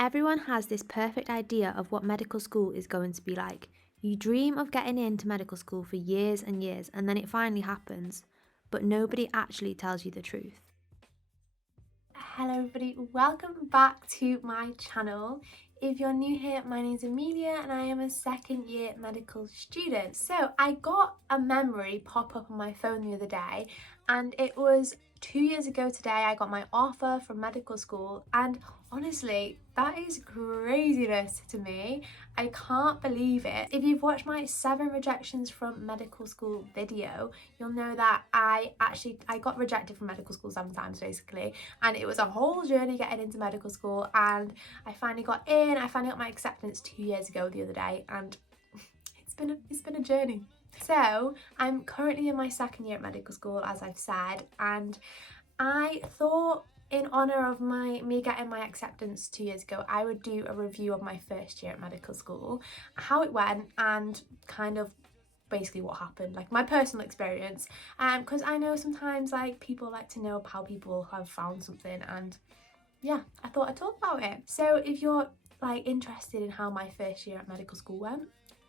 Everyone has this perfect idea of what medical school is going to be like. You dream of getting into medical school for years and years, and then it finally happens, but nobody actually tells you the truth. Hello everybody, welcome back to my channel. If you're new here, my name's Amelia and I am a second year medical student. So I got a memory pop up on my phone the other day, and it was 2 years ago today I got my offer from medical school, and honestly that is craziness to me. I can't believe it. If you've watched my 7 rejections from medical school video, you'll know that I got rejected from medical school 7 times basically, and it was a whole journey getting into medical school, and I finally got in. I finally got my acceptance 2 years ago the other day, and it's been a journey. So I'm currently in my second year at medical school, as I've said, and I thought in honour of me getting my acceptance 2 years ago, I would do a review of my first year at medical school, how it went, and kind of basically what happened, like my personal experience, because I know sometimes like people like to know how people have found something, and yeah, I thought I'd talk about it. So if you're like interested in how my first year at medical school went,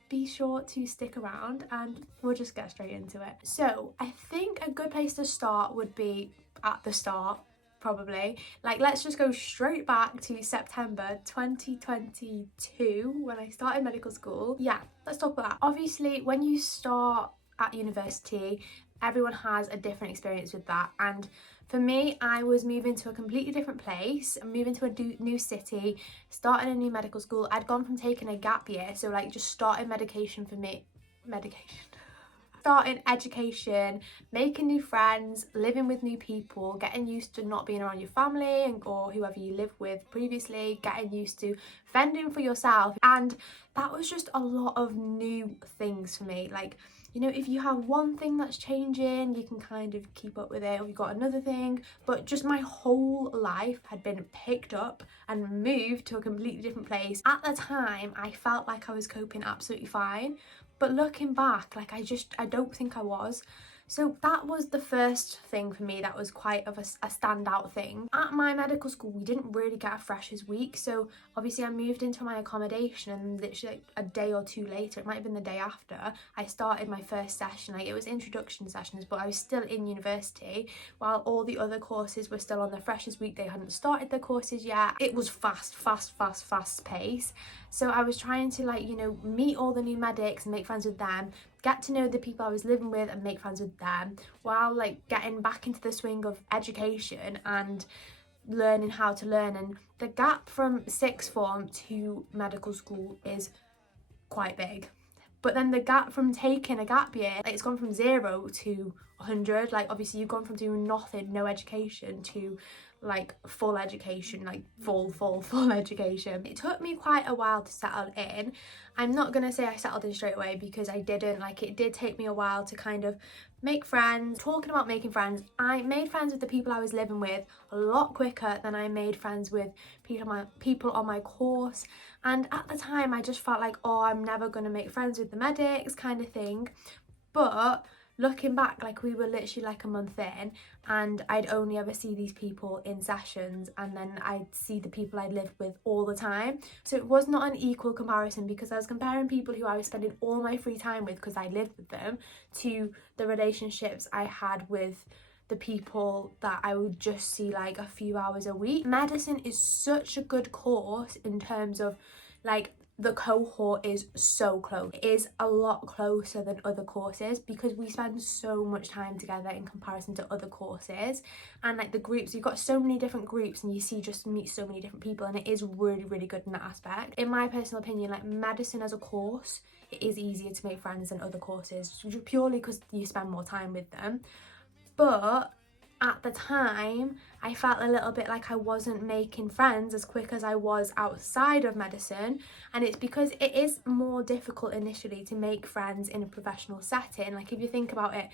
be sure to stick around and we'll just get straight into it. So I think a good place to start would be at the start, probably. Like, let's just go straight back to September 2022 when I started medical school. Yeah, let's talk about that. Obviously, when you start at university, everyone has a different experience with that, and for me, I was moving to a completely different place, moving to a new city, starting a new medical school. I'd gone from taking a gap year, so like just starting starting education, making new friends, living with new people, getting used to not being around your family or whoever you lived with previously, getting used to fending for yourself. And that was just a lot of new things for me. Like, you know, if you have one thing that's changing, you can kind of keep up with it, or you've got another thing. But just my whole life had been picked up and moved to a completely different place. At the time, I felt like I was coping absolutely fine. But looking back, like I don't think I was. So that was the first thing for me that was quite of a standout thing. At my medical school, we didn't really get a freshers week, so obviously I moved into my accommodation, and literally like a day or two later, it might have been the day after, I started my first session. Like, it was introduction sessions, but I was still in university while all the other courses were still on the freshers week. They hadn't started their courses yet. It was fast pace. So I was trying to, like, you know, meet all the new medics and make friends with them, get to know the people I was living with and make friends with them, while like getting back into the swing of education and learning how to learn. And the gap from sixth form to medical school is quite big. But then the gap from taking a gap year, like, it's gone from 0 to 100. Like, obviously you've gone from doing nothing, no education, to like full education, like full education. It took me quite a while to settle in. I'm not gonna say I settled in straight away, because I didn't. Like, it did take me a while to kind of make friends. Talking about making friends, I made friends with the people I was living with a lot quicker than I made friends with people on my course. And at the time I just felt like, oh, I'm never gonna make friends with the medics kind of thing. But looking back, like, we were literally like a month in, and I'd only ever see these people in sessions, and then I'd see the people I'd lived with all the time. So it was not an equal comparison, because I was comparing people who I was spending all my free time with because I lived with them, to the relationships I had with the people that I would just see like a few hours a week. Medicine is such a good course in terms of, like, the cohort is so close. It is a lot closer than other courses, because we spend so much time together in comparison to other courses. And like the groups, you've got so many different groups, and you meet so many different people, and it is really good in that aspect. In my personal opinion, like, medicine as a course, it is easier to make friends than other courses, purely because you spend more time with them. But at the time, I felt a little bit like I wasn't making friends as quick as I was outside of medicine. And it's because it is more difficult initially to make friends in a professional setting. Like, if you think about it,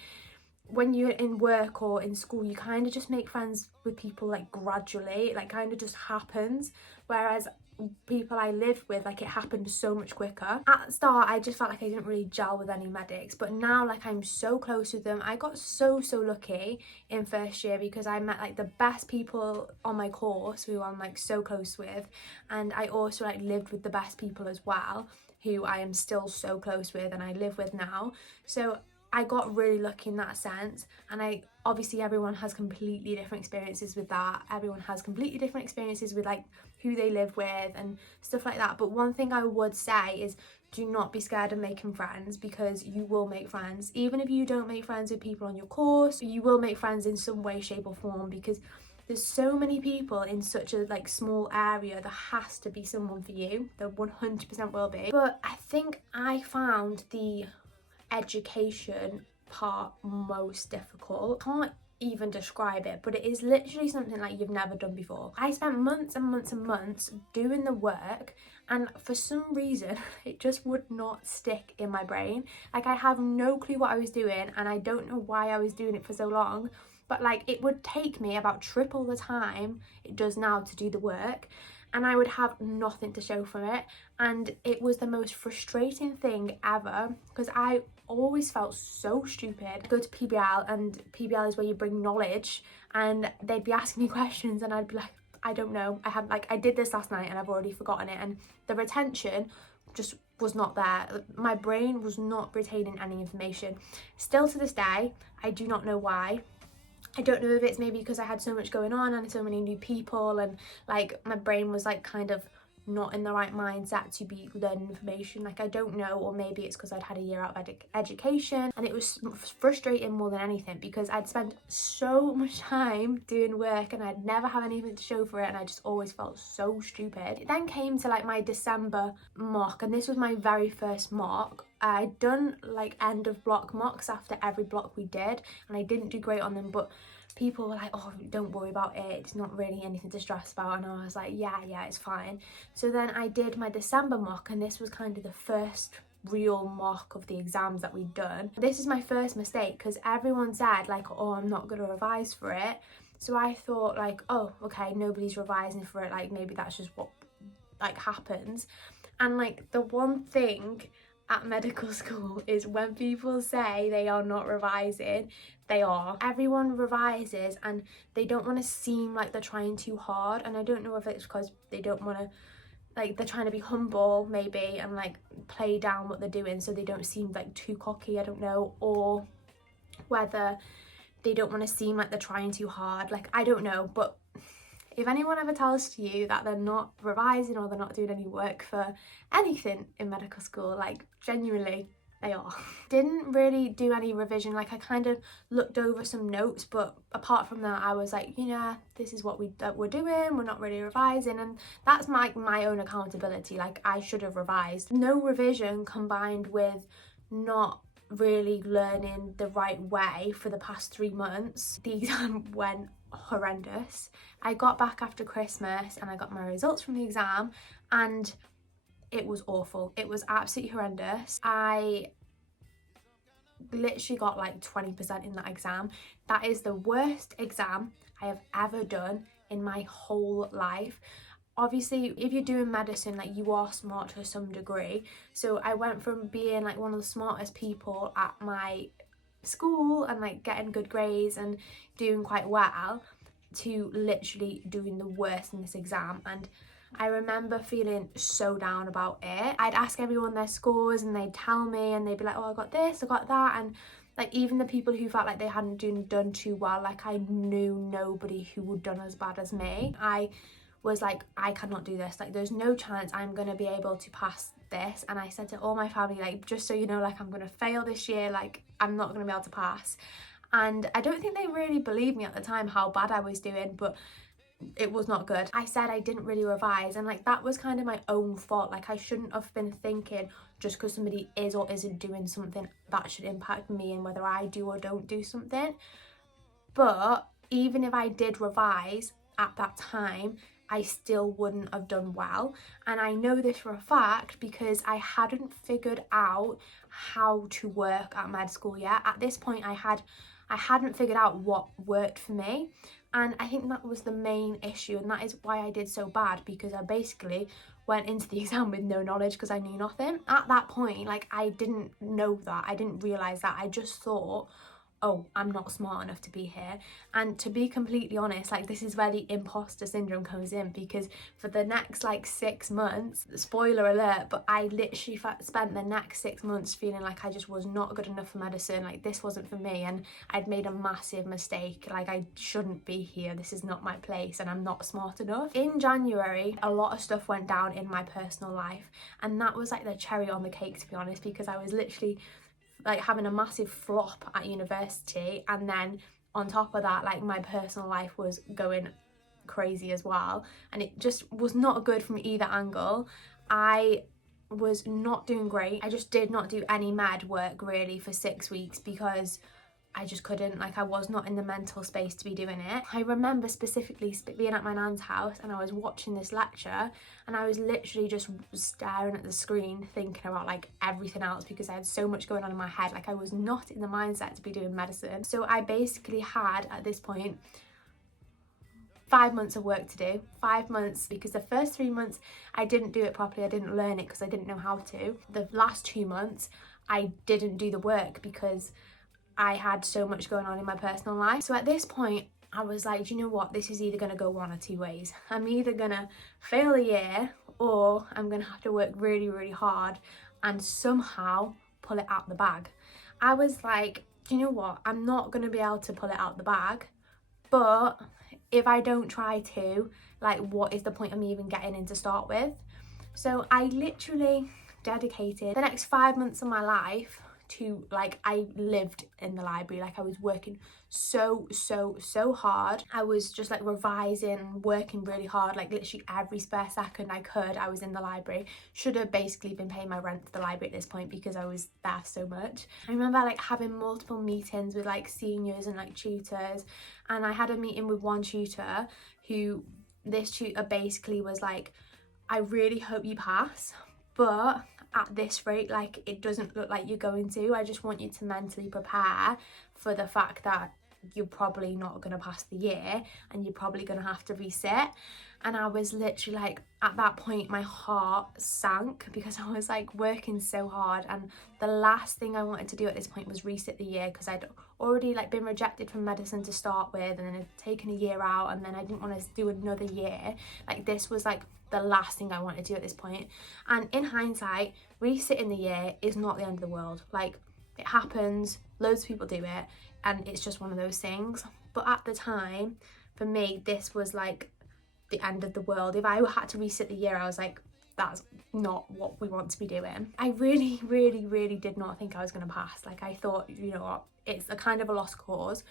when you're in work or in school, you kind of just make friends with people like gradually, it like kind of just happens, whereas people I lived with, like it happened so much quicker. At the start I just felt like I didn't really gel with any medics, but now like I'm so close with them. I got so lucky in first year because I met like the best people on my course who I'm like so close with, and I also like lived with the best people as well who I am still so close with and I live with now. So I got really lucky in that sense, and I obviously everyone has completely different experiences with that. Everyone has completely different experiences with like who they live with and stuff like that. But one thing I would say is do not be scared of making friends, because you will make friends. Even if you don't make friends with people on your course, you will make friends in some way, shape or form, because there's so many people in such a like small area. There has to be someone for you. There 100% will be. But I think I found the education part most difficult. Can't even describe it, but it is literally something like you've never done before. I spent months and months and months doing the work, and for some reason it just would not stick in my brain. Like I have no clue what I was doing, and I don't know why I was doing it for so long, but like it would take me about triple the time it does now to do the work, and I would have nothing to show for it. And it was the most frustrating thing ever, because I always felt so stupid. Go to PBL, and PBL is where you bring knowledge, and they'd be asking me questions and I'd be like, I don't know, I did this last night and I've already forgotten it. And the retention just was not there. My brain was not retaining any information. Still to this day, I do not know why. I don't know if it's maybe because I had so much going on and so many new people, and like my brain was like kind of not in the right mindset to be learning information. Like I don't know, or maybe it's because I'd had a year out of education, and it was frustrating more than anything because I'd spent so much time doing work and I'd never have anything to show for it, and I just always felt so stupid. It then came to like my December mock, and this was my very first mock. I'd done like end of block mocks after every block we did, and I didn't do great on them, but people were like, oh, don't worry about it, it's not really anything to stress about. And I was like, yeah, it's fine. So then I did my December mock, and this was kind of the first real mock of the exams that we'd done. This is my first mistake because everyone said like, oh, I'm not going to revise for it. So I thought like, oh, okay, nobody's revising for it, like maybe that's just what like happens. And like the one thing at medical school is when people say they are not revising, they are. Everyone revises and they don't want to seem like they're trying too hard, and I don't know if it's because they don't want to, like they're trying to be humble maybe and like play down what they're doing so they don't seem like too cocky, I don't know, or whether they don't want to seem like they're trying too hard, like I don't know. But if anyone ever tells to you that they're not revising or they're not doing any work for anything in medical school, like genuinely they are. Didn't really do any revision. Like I kind of looked over some notes, but apart from that I was like, yeah, this is what we're doing, we're not really revising. And that's my own accountability. Like I should have revised. No revision combined with not really learning the right way for the past 3 months. The exam went horrendous. I got back after Christmas and I got my results from the exam, and it was awful. It was absolutely horrendous. I literally got like 20% in that exam. That is the worst exam I have ever done in my whole life. Obviously, if you're doing medicine, like you are smart to some degree. So I went from being like one of the smartest people at my school and like getting good grades and doing quite well to literally doing the worst in this exam. And I remember feeling so down about it. I'd ask everyone their scores and they'd tell me, and they'd be like, oh, I got this, I got that. And like even the people who felt like they hadn't done too well, like I knew nobody who would done as bad as me. I was like, I cannot do this, like there's no chance I'm gonna be able to pass this. And I said to all my family, like, just so you know, like I'm gonna fail this year, like I'm not gonna be able to pass. And I don't think they really believed me at the time how bad I was doing, but it was not good. I said I didn't really revise, and like that was kind of my own fault. Like I shouldn't have been thinking just because somebody is or isn't doing something that should impact me and whether I do or don't do something. But even if I did revise at that time, I still wouldn't have done well. And I know this for a fact because I hadn't figured out how to work at med school yet. At this point I had I hadn't figured out what worked for me. And I think that was the main issue, and that is why I did so bad, because I basically went into the exam with no knowledge because I knew nothing. At that point, like, I didn't know that, I didn't realise that, I just thought, oh, I'm not smart enough to be here. And to be completely honest, like, this is where the imposter syndrome comes in, because for the next like 6 months, spoiler alert, but I literally spent the next 6 months feeling like I just was not good enough for medicine, like this wasn't for me, and I'd made a massive mistake, like I shouldn't be here, this is not my place, and I'm not smart enough. In January, a lot of stuff went down in my personal life, and that was like the cherry on the cake, to be honest, because I was literally like having a massive flop at university, and then on top of that, like, my personal life was going crazy as well, and it just was not good from either angle. I was not doing great. I just did not do any med work really for 6 weeks because I just couldn't, like, I was not in the mental space to be doing it. I remember specifically being at my nan's house and I was watching this lecture and I was literally just staring at the screen thinking about like everything else because I had so much going on in my head. Like, I was not in the mindset to be doing medicine. So I basically had, at this point, 5 months of work to do. 5 months, because the first 3 months I didn't do it properly, I didn't learn it because I didn't know how to. The last 2 months I didn't do the work because I had so much going on in my personal life. So at this point, I was like, do you know what? This is either going to go one or two ways. I'm either going to fail a year or I'm going to have to work really, really hard and somehow pull it out the bag. I was like, do you know what? I'm not going to be able to pull it out the bag, but if I don't try to, like, what is the point of me even getting in to start with? So I literally dedicated the next 5 months of my life to, like, I lived in the library. Like, I was working so hard. I was just like revising, working really hard, like literally every spare second I could. I was in the library. Should have basically been paying my rent to the library at this point because I was there so much. I remember like having multiple meetings with like seniors and like tutors, and I had a meeting with one tutor who, this tutor basically was like, I really hope you pass, but at this rate, like, it doesn't look like you're going to. I just want you to mentally prepare for the fact that you're probably not going to pass the year and you're probably going to have to resit. And I was literally like, at that point my heart sank because I was like working so hard, and the last thing I wanted to do at this point was resit the year because I'd already like been rejected from medicine to start with, and then I'd taken a year out, and then I didn't want to do another year. Like, this was like the last thing I wanted to do at this point. And in hindsight, resitting the year is not the end of the world. Like, it happens, loads of people do it, and it's just one of those things. But at the time, for me, this was like the end of the world. If I had to resit the year, I was like, that's not what we want to be doing. I really did not think I was going to pass. Like, I thought, you know what, it's a kind of a lost cause,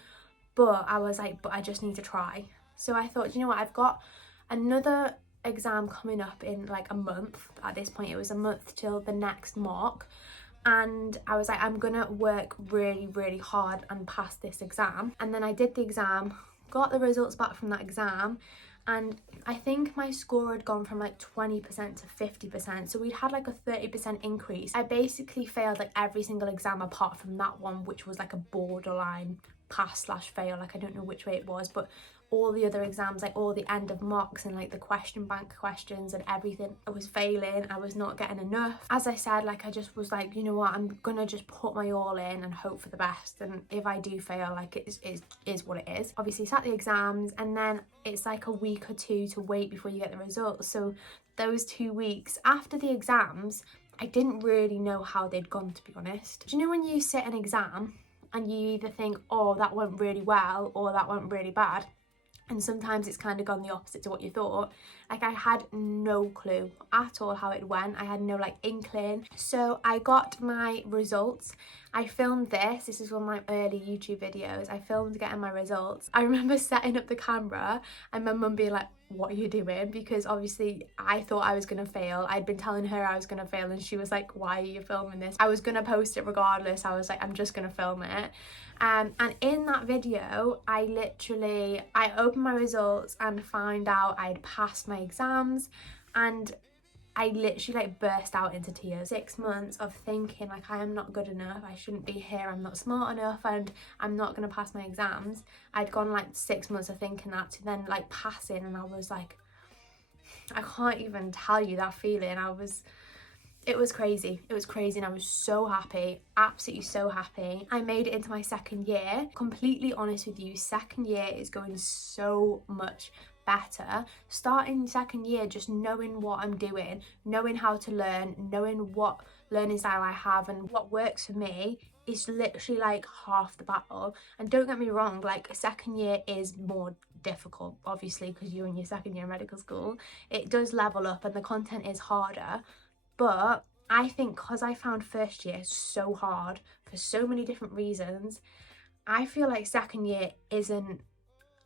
but I was like, but I just need to try. So I thought, you know what, I've got another exam coming up in like a month. At this point, it was a month till the next mock, and I was like, I'm gonna work really hard and pass this exam. And then I did the exam, got the results back from that exam, and I think my score had gone from like 20% to 50%, so we'd had like a 30% increase. I basically failed like every single exam apart from that one, which was like a borderline pass/fail. Like, I don't know which way it was, but all the other exams, like all the end of mocks and like the question bank questions and everything, I was failing. I was not getting enough. As I said, like, I just was like, you know what, I'm gonna just put my all in and hope for the best, and if I do fail, like, it is what it is. Obviously sat the exams, and then it's like a week or two to wait before you get the results. So those 2 weeks after the exams, I didn't really know how they'd gone, to be honest. Do you know when you sit an exam and you either think, oh, that went really well, or that went really bad? And sometimes it's kind of gone the opposite to what you thought. Like, I had no clue at all how it went. I had no like inkling. So I got my results. I filmed this is one of my early YouTube videos. I filmed getting my results. I remember setting up the camera and my mum being like, what are you doing? Because obviously I thought I was gonna fail. I'd been telling her I was gonna fail, and she was like, why are you filming this? I was gonna post it regardless. I was like, I'm just gonna film it. And in that video, I opened my results and found out I'd passed my exams, and I literally like burst out into tears. 6 months of thinking like I am not good enough, I shouldn't be here, I'm not smart enough, and I'm not going to pass my exams. I'd gone like 6 months of thinking that to then like passing, and I was like, I can't even tell you that feeling. It was crazy. It was crazy, and I was so happy, absolutely so happy. I made it into my second year. Completely honest with you, second year is going so much better. Starting second year, just knowing what I'm doing, knowing how to learn, knowing what learning style I have and what works for me is literally like half the battle. And don't get me wrong, like second year is more difficult, obviously, because you're in your second year of medical school. It does level up and the content is harder. But I think because I found first year so hard for so many different reasons, I feel like second year isn't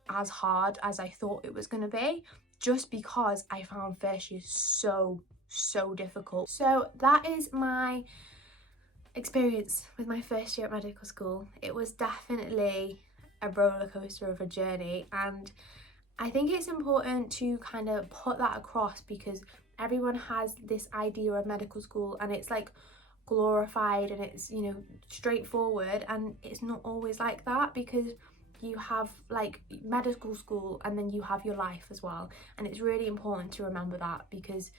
as hard as I thought it was going to be, just because I found first year so difficult. So that is my experience with my first year at medical school. It was definitely a roller coaster of a journey, and I think it's important to kind of put that across, because everyone has this idea of medical school and it's like glorified and it's, you know, straightforward, and it's not always like that, because you have like medical school and then you have your life as well, and it's really important to remember that, because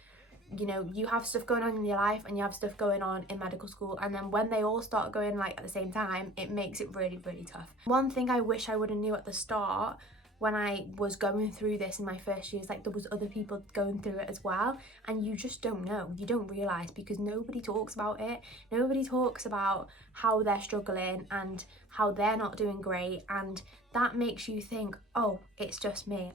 you know, you have stuff going on in your life and you have stuff going on in medical school, and then when they all start going like at the same time, it makes it really tough. One thing I wish I would have knew at the start when I was going through this in my first year is like there was other people going through it as well, and you just don't know, you don't realise, because nobody talks about it. Nobody talks about how they're struggling and how they're not doing great, and that makes you think, oh, it's just me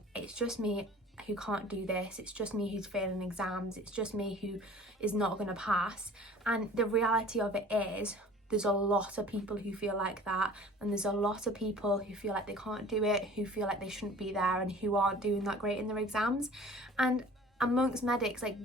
who can't do this, it's just me who's failing exams, it's just me who is not going to pass. And the reality of it is there's a lot of people who feel like that, and there's a lot of people who feel like they can't do it, who feel like they shouldn't be there, and who aren't doing that great in their exams. And amongst medics, like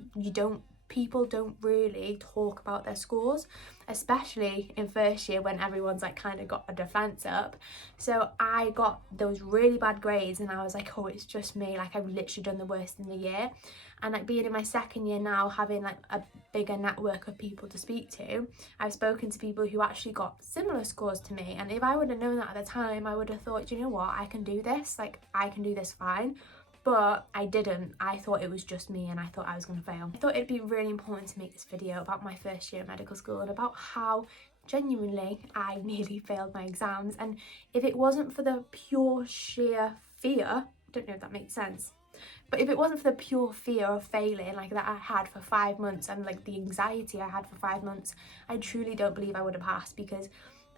people don't really talk about their scores, especially in first year when everyone's like kind of got a defense up. So I got those really bad grades and I was like, oh, it's just me, like I've literally done the worst in the year. And like being in my second year now, having like a bigger network of people to speak to, I've spoken to people who actually got similar scores to me, and if I would have known that at the time, I would have thought, you know what, I can do this, like I can do this fine. But I didn't. I thought it was just me and I thought I was going to fail. I thought it'd be really important to make this video about my first year at medical school and about how genuinely I nearly failed my exams. And if it wasn't for the pure sheer fear, I don't know if that makes sense, but if it wasn't for the pure fear of failing like that I had for 5 months, and like the anxiety I had for 5 months, I truly don't believe I would have passed, because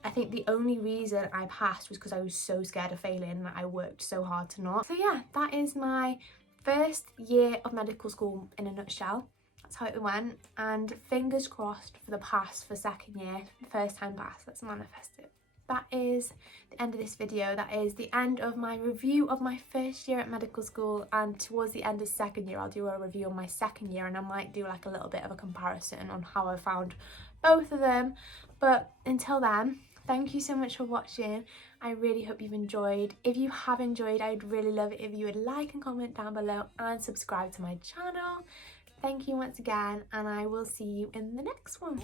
I think the only reason I passed was because I was so scared of failing and I worked so hard to not. So yeah, that is my first year of medical school in a nutshell. That's how it went, and fingers crossed for the pass for second year, first time pass, let's manifest it. That is the end of this video. That is the end of my review of my first year at medical school, and towards the end of second year I'll do a review on my second year, and I might do like a little bit of a comparison on how I found both of them. But until then, thank you so much for watching. I really hope you've enjoyed. If you have enjoyed, I'd really love it if you would like and comment down below and subscribe to my channel. Thank you once again, and I will see you in the next one.